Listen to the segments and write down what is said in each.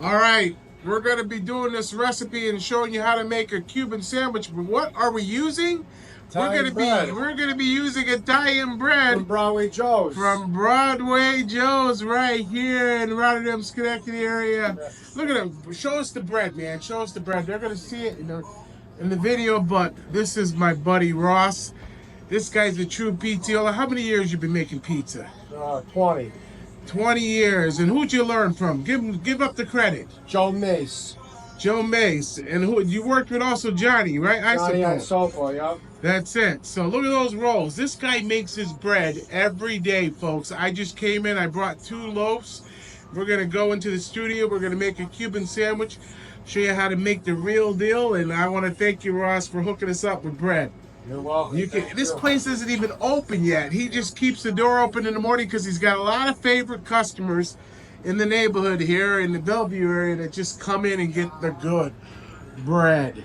All right, we're going to be doing this recipe and showing you how to make a Cuban sandwich. But what are we using? Italian bread We're going to be using Italian bread from Broadway Joe's. from Broadway Joe's right here in Rotterdam, Schenectady area. Yes. Look at them. Show us the bread, man. Show us the bread. They're going to see it in the video, but this is my buddy Ross. This guy's a true pizziola. How many years you been making pizza? 20. 20 years. And who'd you learn from? Give up the credit. Joe Mace. Joe Mace. And who you worked with also Johnny, right? Johnny on sofa, yeah. That's it. So look at those rolls. This guy makes his bread every day, folks. I just came in. I brought 2 loaves. We're going to go into the studio. We're going to make a Cuban sandwich, show you how to make the real deal. And I want to thank you, Ross, for hooking us up with bread. You're welcome. This place isn't even open yet. He just keeps the door open in the morning because he's got a lot of favorite customers in the neighborhood here in the Bellevue area that just come in and get the good bread.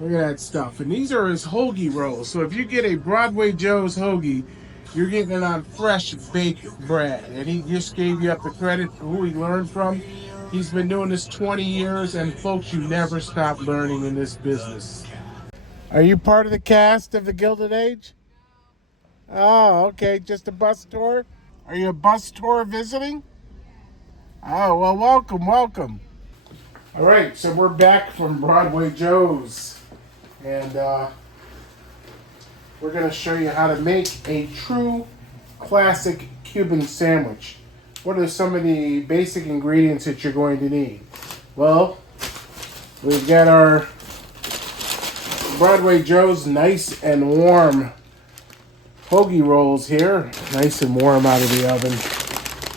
Look at that stuff. And these are his hoagie rolls. So if you get a Broadway Joe's hoagie, you're getting it on fresh baked bread. And he just gave you up the credit for who he learned from. He's been doing this 20 years, and folks, you never stop learning in this business. Are you part of the cast of The Gilded Age? Oh, okay. Just a bus tour? Are you a bus tour visiting? Oh, well, welcome, welcome. All right, so we're back from Broadway Joe's. And we're going to show you how to make a true classic Cuban sandwich. What are some of the basic ingredients that you're going to need? Well, we've got our Broadway Joe's nice and warm hoagie rolls here. Nice and warm out of the oven.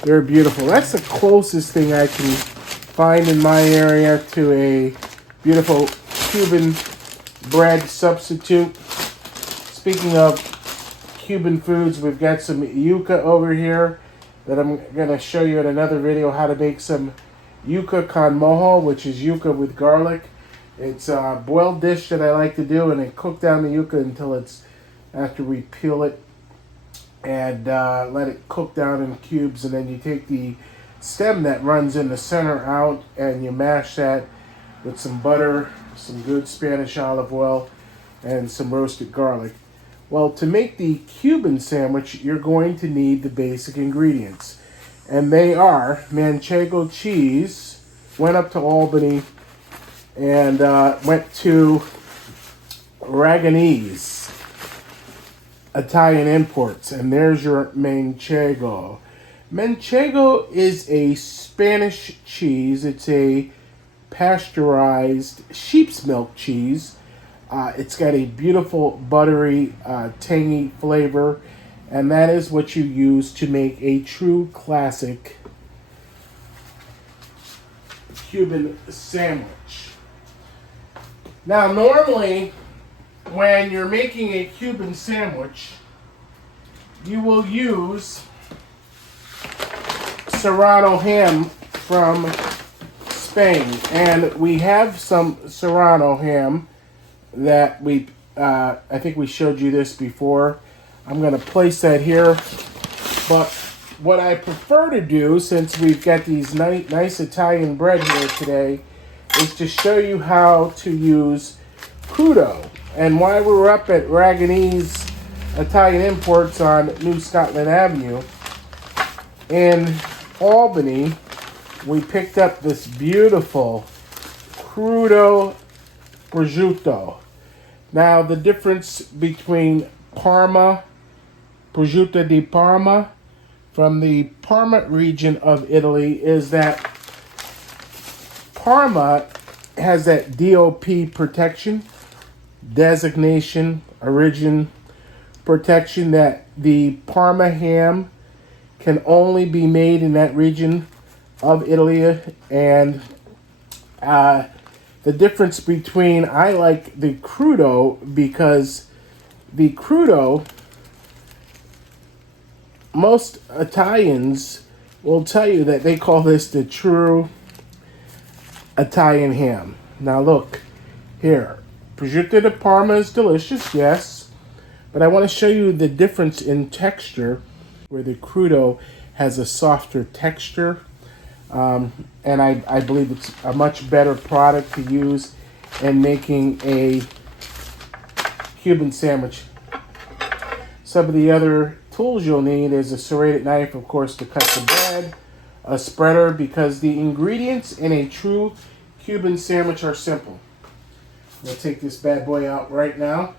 They're beautiful. That's the closest thing I can find in my area to a beautiful Cuban bread substitute. Speaking of Cuban foods, we've got some yuca over here that I'm going to show you in another video how to make some yuca con mojo, which is yuca with garlic. It's a boiled dish that I like to do, and I cook down the yuca until it's, after we peel it and let it cook down in cubes, and then you take the stem that runs in the center out and you mash that with some butter, some good Spanish olive oil, and some roasted garlic. Well, to make the Cuban sandwich, you're going to need the basic ingredients, and they are Manchego cheese. Went up to Albany and went to Ragonese Italian Imports, and there's your Manchego. Manchego is a Spanish cheese. It's a pasteurized sheep's milk cheese. It's got a beautiful buttery, tangy flavor, and that is what you use to make a true classic Cuban sandwich. Now, normally, when you're making a Cuban sandwich, you will use Serrano ham from Spain. And we have some Serrano ham that I think we showed you this before. I'm going to place that here. But what I prefer to do, since we've got these nice Italian bread here today, is to show you how to use Crudo. And while we were up at Ragonese Italian Imports on New Scotland Avenue in Albany, we picked up this beautiful Crudo prosciutto. Now, the difference between Parma, prosciutto di Parma, from the Parma region of Italy, is that Parma has that DOP protection, designation, origin protection, that the Parma ham can only be made in that region of Italy. And the difference between, I like the Crudo because the Crudo, most Italians will tell you that they call this the true Italian ham. Now look here, prosciutto di Parma is delicious, yes, but I want to show you the difference in texture, where the Crudo has a softer texture. And I believe it's a much better product to use in making a Cuban sandwich. Some of the other tools you'll need is a serrated knife, of course, to cut the bread, a spreader, because the ingredients in a true Cuban sandwich are simple. We'll take this bad boy out right now.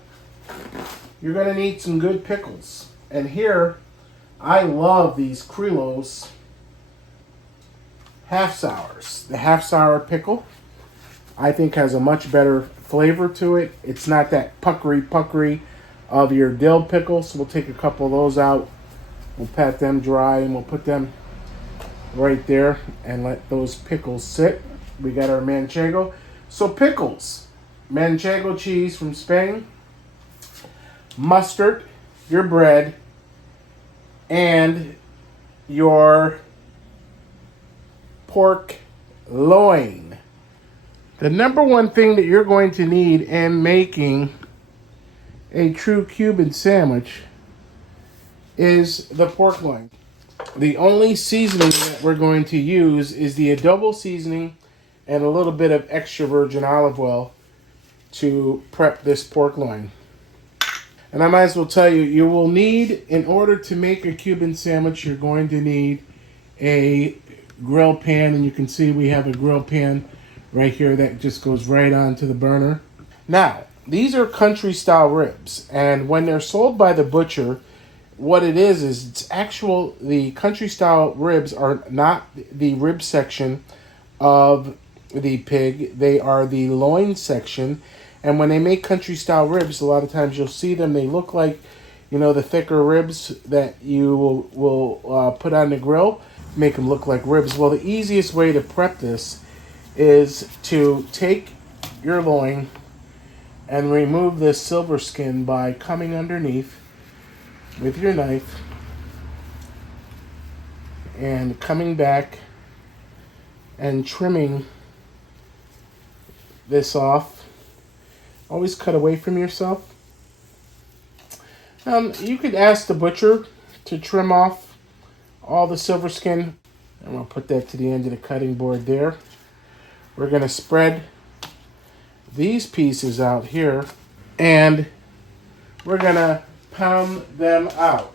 You're going to need some good pickles. And here, I love these Creoles half sours. The half sour pickle, I think, has a much better flavor to it. It's not that puckery of your dill pickle. So we'll take a couple of those out. We'll pat them dry and we'll put them right there and let those pickles sit. We got our Manchego. So pickles, Manchego cheese from Spain, mustard, your bread, and your pork loin. The number one thing that you're going to need in making a true Cuban sandwich is the pork loin. The only seasoning that we're going to use is the adobo seasoning and a little bit of extra virgin olive oil to prep this pork loin. And I might as well tell you, you will need, in order to make a Cuban sandwich, you're going to need a grill pan. And you can see we have a grill pan right here that just goes right onto the burner. Now, these are country style ribs. And when they're sold by the butcher, what it is it's the country style ribs are not the rib section of the pig. They are the loin section. And when they make country style ribs, a lot of times you'll see them. They look like, the thicker ribs that you will put on the grill, make them look like ribs. Well, the easiest way to prep this is to take your loin and remove this silver skin by coming underneath with your knife and coming back and trimming this off. Always cut away from yourself. You could ask the butcher to trim off all the silver skin. And we'll put that to the end of the cutting board there. We're going to spread these pieces out here. And we're going to pound them out.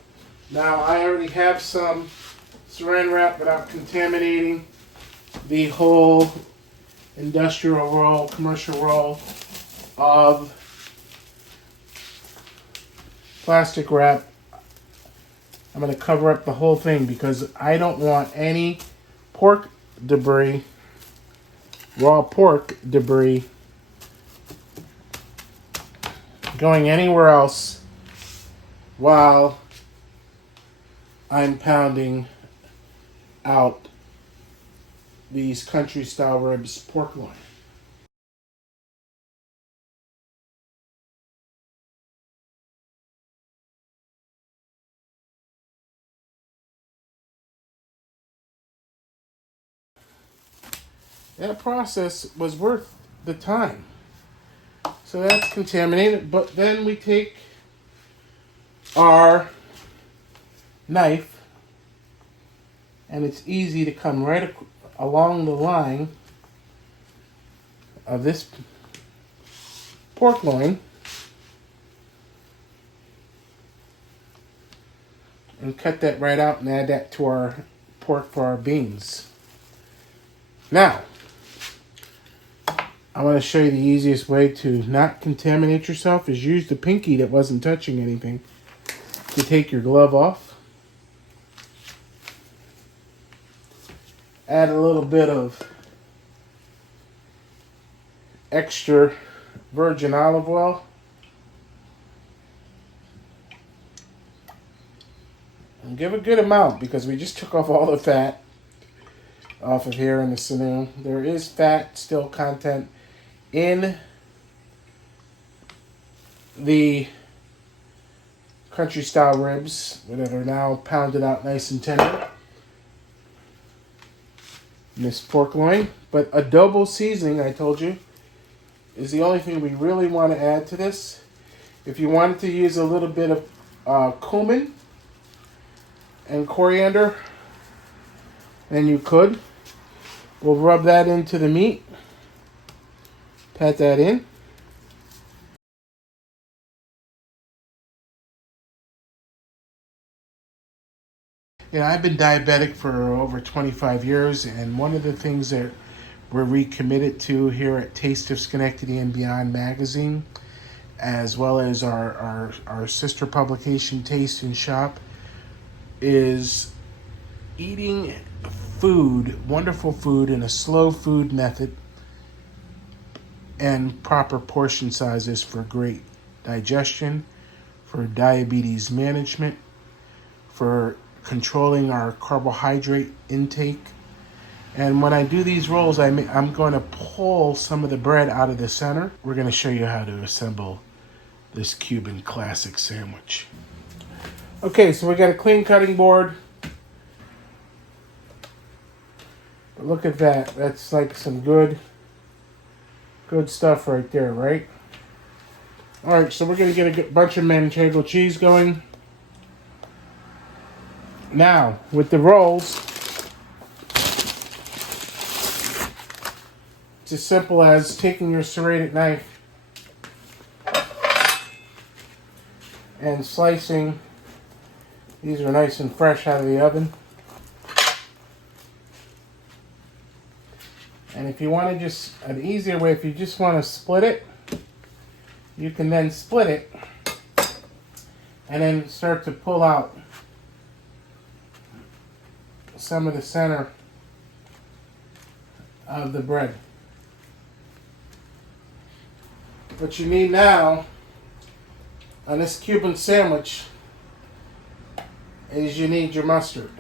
Now, I already have some saran wrap without contaminating the whole industrial roll, commercial roll of plastic wrap. I'm going to cover up the whole thing because I don't want any pork debris, raw pork debris, going anywhere else while I'm pounding out these country style ribs pork loin. That process was worth the time. So that's contaminated, but then we take our knife, and it's easy to come right along the line of this pork loin and cut that right out and add that to our pork for our beans. Now, I want to show you the easiest way to not contaminate yourself is use the pinky that wasn't touching anything to take your glove off. Add a little bit of extra virgin olive oil. And give a good amount because we just took off all the fat off of here in the sinew. There is fat still content in the country style ribs that are now pounded out nice and tender. And this pork loin. But adobo seasoning, I told you, is the only thing we really want to add to this. If you wanted to use a little bit of cumin and coriander, then you could. We'll rub that into the meat. Pat that in. Yeah, I've been diabetic for over 25 years, and one of the things that we're recommitted to here at Taste of Schenectady and Beyond magazine, as well as our sister publication, Taste and Shop, is eating food, wonderful food, in a slow food method and proper portion sizes for great digestion, for diabetes management, for controlling our carbohydrate intake. And when I do these rolls, I'm going to pull some of the bread out of the center. We're going to show you how to assemble this Cuban classic sandwich. Okay, so we got a clean cutting board. But look at that. That's like some good stuff right there, right? All right, so we're going to get a bunch of Manchego cheese going. Now, with the rolls, it's as simple as taking your serrated knife and slicing. These are nice and fresh out of the oven. And if you want to just, an easier way, if you just want to split it, you can then split it and then start to pull out some of the center of the bread. What you need now on this Cuban sandwich is you need your mustard.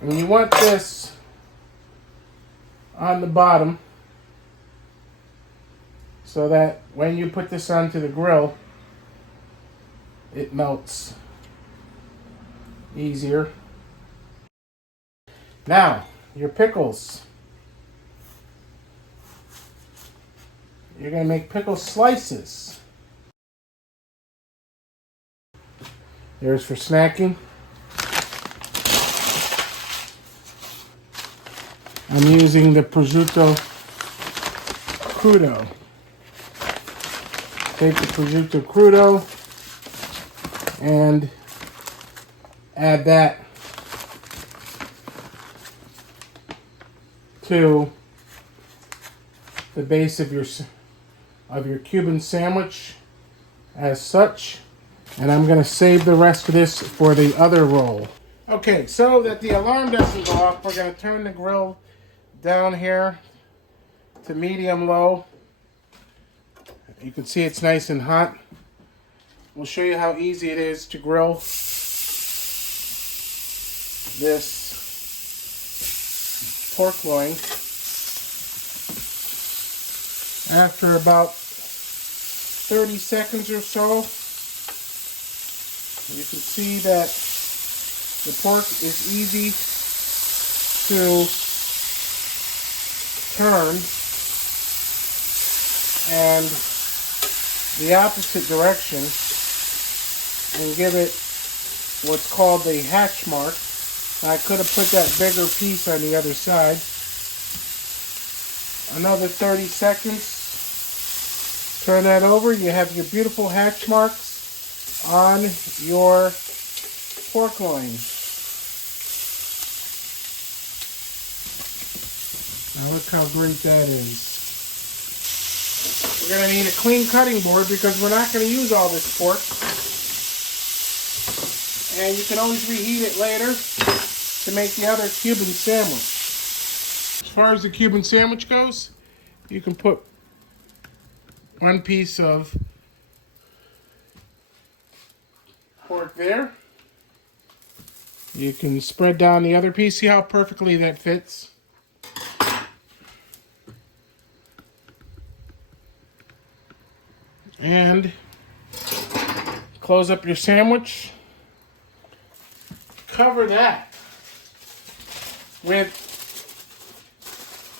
And you want this on the bottom so that when you put this onto the grill, it melts easier. Now, your pickles. You're going to make pickle slices. There's for snacking. I'm using the Prosciutto Crudo. Take the Prosciutto Crudo and add that to the base of your Cuban sandwich as such. And I'm going to save the rest of this for the other roll. Okay, so that the alarm doesn't go off, we're going to turn the grill down here to medium low. You can see it's nice and hot. We'll show you how easy it is to grill this pork loin. After about 30 seconds or so, you can see that the pork is easy to turn and the opposite direction and give it what's called the hatch mark. I could have put that bigger piece on the other side. Another 30 seconds. Turn that over. You have your beautiful hatch marks on your pork loin. Now look how great that is. We're going to need a clean cutting board because we're not going to use all this pork. And you can always reheat it later to make the other Cuban sandwich. As far as the Cuban sandwich goes, you can put one piece of pork there. You can spread down the other piece. See how perfectly that fits? And close up your sandwich. Cover that with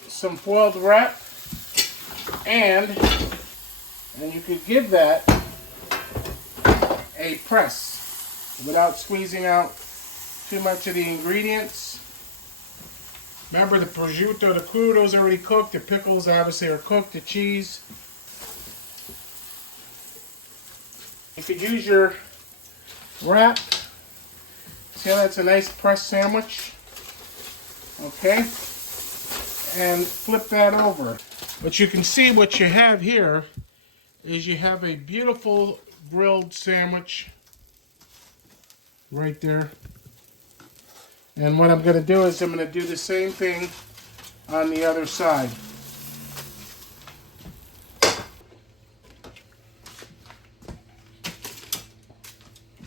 some foiled wrap, and you could give that a press without squeezing out too much of the ingredients. Remember, the prosciutto, the crudo is already cooked. The pickles obviously are cooked. The cheese. You could use your wrap. See how that's a nice pressed sandwich? Okay. And flip that over. But you can see what you have here is you have a beautiful grilled sandwich right there. And what I'm going to do is I'm going to do the same thing on the other side.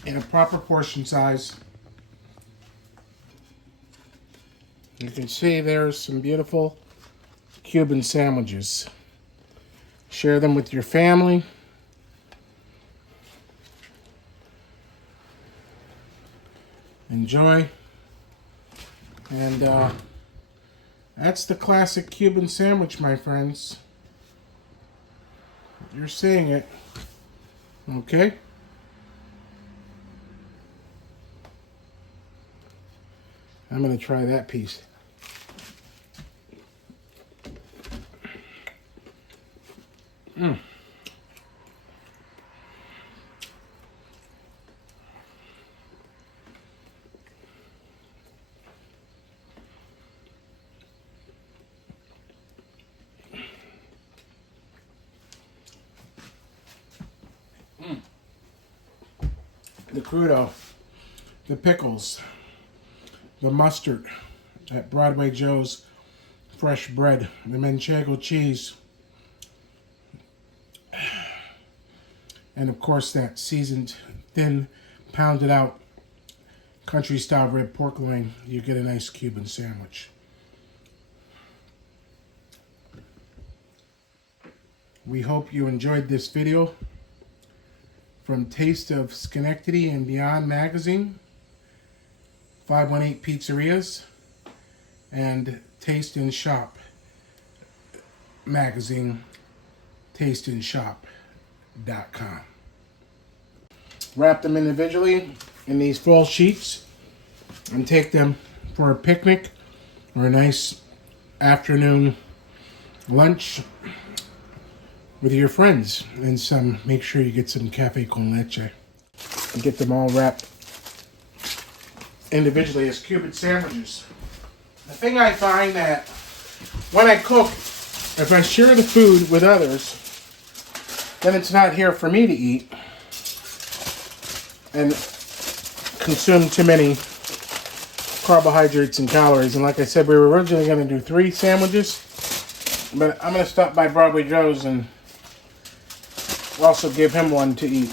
In a proper portion size. You can see there's some beautiful Cuban sandwiches. Share them with your family. Enjoy. And that's the classic Cuban sandwich, my friends. You're seeing it. Okay? I'm going to try that piece. The crudo, the pickles, the mustard, that Broadway Joe's fresh bread, the Manchego cheese, and of course that seasoned, thin, pounded out country style red pork loin. You get a nice Cuban sandwich. We hope you enjoyed this video from Taste of Schenectady and Beyond magazine, 518 Pizzerias, and Taste and Shop magazine, tasteandshop.com. Wrap them individually in these full sheets and take them for a picnic or a nice afternoon lunch with your friends, and make sure you get some cafe con leche and get them all wrapped individually as Cuban sandwiches. The thing I find that when I cook, if I share the food with others, then it's not here for me to eat and consume too many carbohydrates and calories. And like I said, we were originally going to do 3 sandwiches, but I'm going to stop by Broadway Joe's and also give him one to eat.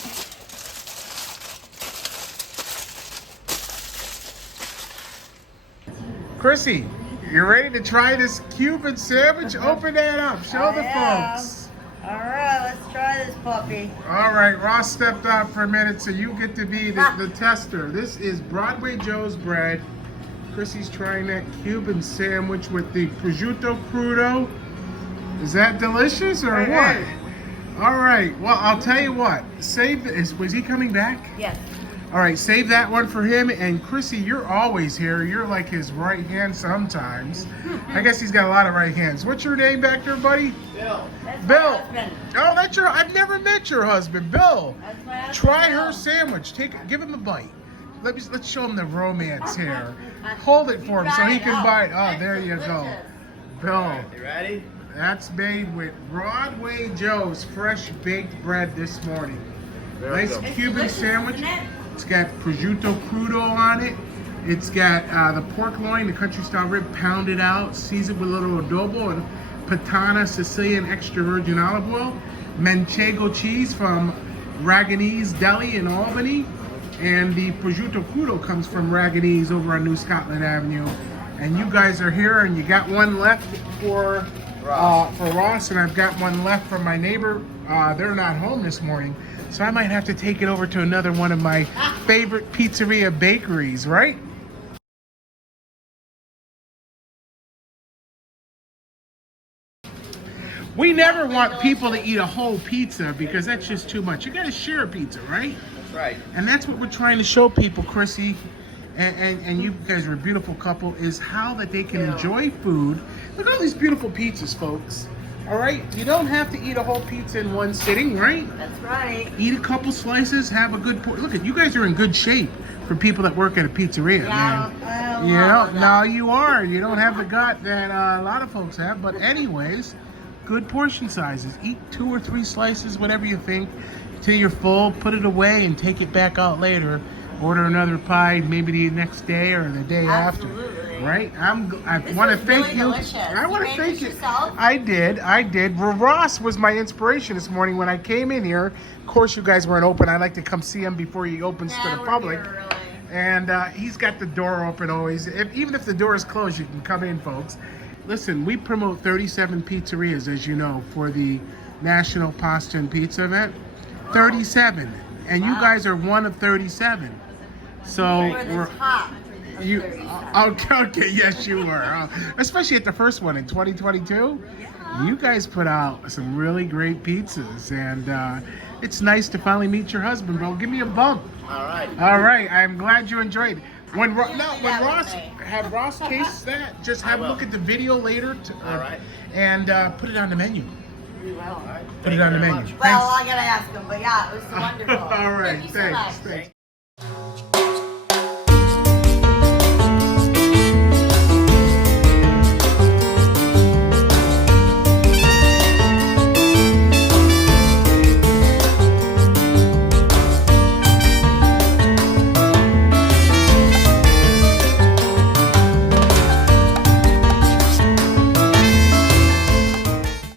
Chrissy, you ready to try this Cuban sandwich? Open that up. Show the folks. All right, let's try this puppy. All right, Ross stepped out for a minute, so you get to be the tester. This is Broadway Joe's bread. Chrissy's trying that Cuban sandwich with the prosciutto crudo. Is that delicious or what? All right. Well, I'll tell you what. Was he coming back? Yes. All right. Save that one for him. And Chrissy, you're always here. You're like his right hand sometimes. I guess he's got a lot of right hands. What's your name back there, buddy? Bill. That's Bill. my husband. Oh, that's your. I've never met your husband, Bill. That's my husband. Try Bill. her sandwich. Give him a bite. Let's show him the romance here. Hold it for him so he can bite. Oh, there you go. Bill. You ready? That's made with Broadway Joe's fresh baked bread this morning. Nice Cuban delicious, sandwich. isn't it? It's got prosciutto crudo on it. It's got the pork loin, the country style rib pounded out, seasoned with a little adobo and patana Sicilian extra virgin olive oil. Manchego cheese from Ragonese Deli in Albany. And the prosciutto crudo comes from Ragonese over on New Scotland Avenue. And you guys are here, and you got one left for Ross, and I've got one left from my neighbor. They're not home this morning, so I might have to take it over to another one of my favorite pizzeria bakeries, right? We never want people to eat a whole pizza because that's just too much. You got to share a pizza, right? That's right. And that's what we're trying to show people, Chrissy, and you guys are a beautiful couple, is how that they can enjoy food. Look at all these beautiful pizzas, folks. All right, you don't have to eat a whole pizza in one sitting, right? That's right. Eat a couple slices, have a good look at you guys are in good shape for people that work at a pizzeria, man. No, you are. You don't have the gut that a lot of folks have, but anyways, good portion sizes. Eat 2 or 3 slices, whatever you think, till you're full. Put it away and take it back out later. Order another pie, maybe the next day or the day after. Right? I want to thank really you. Delicious. I want to thank you. Yourself? I did. Well, Ross was my inspiration this morning when I came in here. Of course, you guys weren't open. I like to come see him before he opens to the public. Here, really. And he's got the door open always. Even if the door is closed, you can come in, folks. Listen, we promote 37 pizzerias, as you know, for the National Pasta and Pizza event. 37. And you guys are one of 37. So We're the top. you okay, yes you were. Especially at the first one in 2022. Yeah. You guys put out some really great pizzas, and it's nice to finally meet your husband, bro. Give me a bump. All right. All right, I'm glad you enjoyed it. When Ross me. have Ross taste that, just have a look at the video later All right. and put it on the menu. We will. Put it on the menu. Well, I gotta ask him, but yeah, it was wonderful. All right, Thank you so much. thanks.